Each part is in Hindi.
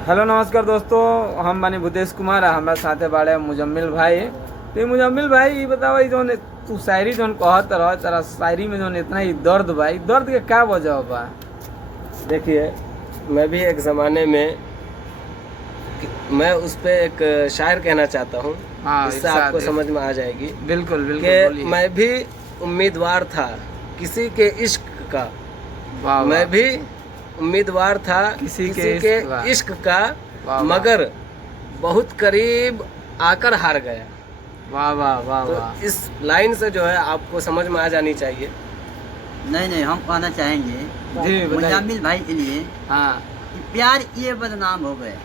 हेलो नमस्कार दोस्तों, हम बानी भूतेश कुमार, हमारे साथे बाड़े मुजम्मिल भाई। तो मुजम्मिल भाई ये बताओ, जोन तू शायरी जोन कहत रह, तेरा शायरी में जोन इतना ही दर्द बा, दर्द के क्या वजह बा? देखिए, मैं भी एक ज़माने में मैं उस पे एक शायर कहना चाहता हूँ। हाँ, इससे आपको समझ में आ जाएगी। बिल्कुल बिल्कुल कि बोलिए। मैं भी उम्मीदवार था किसी के इश्क का। वाह मैं वाह। भी उम्मीदवार था किसी किसी के के इश्क का, वाह। मगर बहुत करीब आकर हार गया। वाह वाह वाह तो वाह। इस लाइन से जो है आपको समझ में आ जानी चाहिए। नहीं, हम कहना चाहेंगे जी बताइए। मुजामिल भाई के लिए हाँ, कि प्यार ये बदनाम हो गए,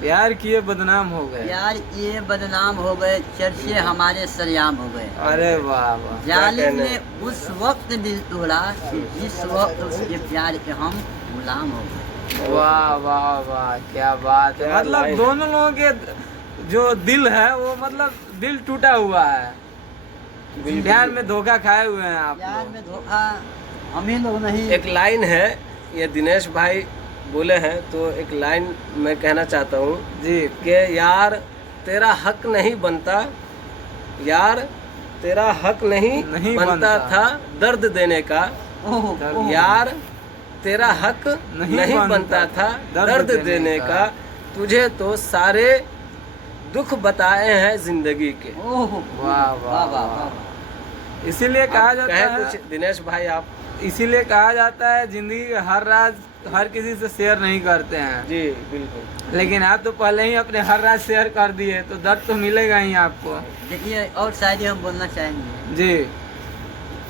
प्यार किए बदनाम हो गए। प्यार ये बदनाम हो गए, चर्चे हमारे सरेआम हो गए। अरे वाह वाह। जालिम कहने? ने उस वक्त दिल तोड़ा कि जिस वक्त उसके प्यार के हम गुलाम हो गए। वाह वाह वाह, क्या बात है। क्या मतलब लाइन है। दोनों लोगों के जो दिल है वो मतलब दिल टूटा हुआ है, प्यार में धोखा खाए हुए हैं आप प्यार लोग। में धोखा हम ही लोग नहीं। एक लाइन है, ये दिनेश भाई बोले हैं, तो एक लाइन मैं कहना चाहता हूँ जी। कि यार तेरा हक नहीं बनता, यार तेरा हक नहीं बनता था दर्द देने का। ओह, यार तेरा हक नहीं बनता था दर्द देने का। तुझे तो सारे दुख बताए हैं जिंदगी के। ओह, वाह वाह वाह। इसीलिए कहा जाता कहे है, कुछ दिनेश भाई आप। इसीलिए कहा जाता है जिंदगी का हर राज हर किसी से शेयर नहीं करते हैं। जी बिल्कुल। लेकिन आप तो पहले ही अपने हर राज शेयर कर दिए, तो दर्द तो मिलेगा ही आपको। देखिए और शायरी हम बोलना चाहेंगे। जी।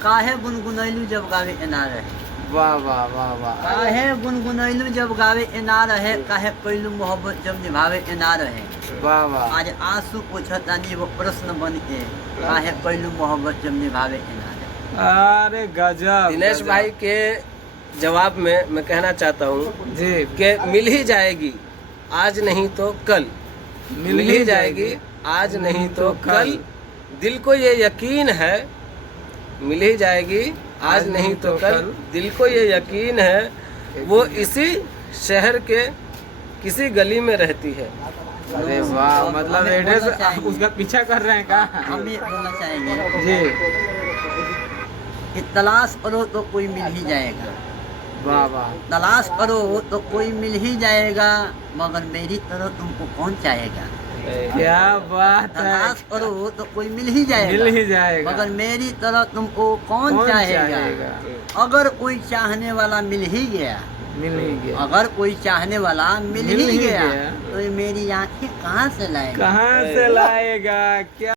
काहे गुनगुनैलू जब गावे एना रहे, वाह वाह वाह वाह। काहे गुनगुनैलू जब गावे एना रहे, काहे कैलू मोहब्बत जब निभावे एना रहे। वाह वाह। आज आंसू पूछतानी वो प्रश्न बन के, काहे कैलू मोहब्बत जब निभावे एना रहे। अरे गजब। दिनेश गजब। भाई के जवाब में मैं कहना चाहता हूँ जी। कि मिल ही जाएगी आज नहीं तो कल, मिल ही जाएगी आज नहीं तो कल। दिल को ये यकीन है, मिल ही जाएगी आज नहीं तो कल। दिल को ये यकीन है, वो इसी शहर के किसी गली में रहती है। अरे वाह, मतलब हमें एड्रेस बोलना चाहिए। उसका पीछा कर रहे हैं क्या? हम ये बोलना चाहेंगे जी। कि तलाश करो तो कोई मिल ही जाएगा, वाह वाह। तलाश करो तो कोई मिल ही जाएगा, मगर मेरी तरह तुमको कौन चाहेगा। क्या बात है। तलाश करो तो कोई मिल ही जाएगा, मिल ही जाएगा, मगर मेरी तरह तुमको कौन चाहेगा। अगर कोई चाहने वाला मिल ही गया, मिल ही गया। अगर कोई चाहने वाला मिल ही गया, तो ये मेरी आंखें कहाँ से लाएगा। कहाँ से लाएगा? क्या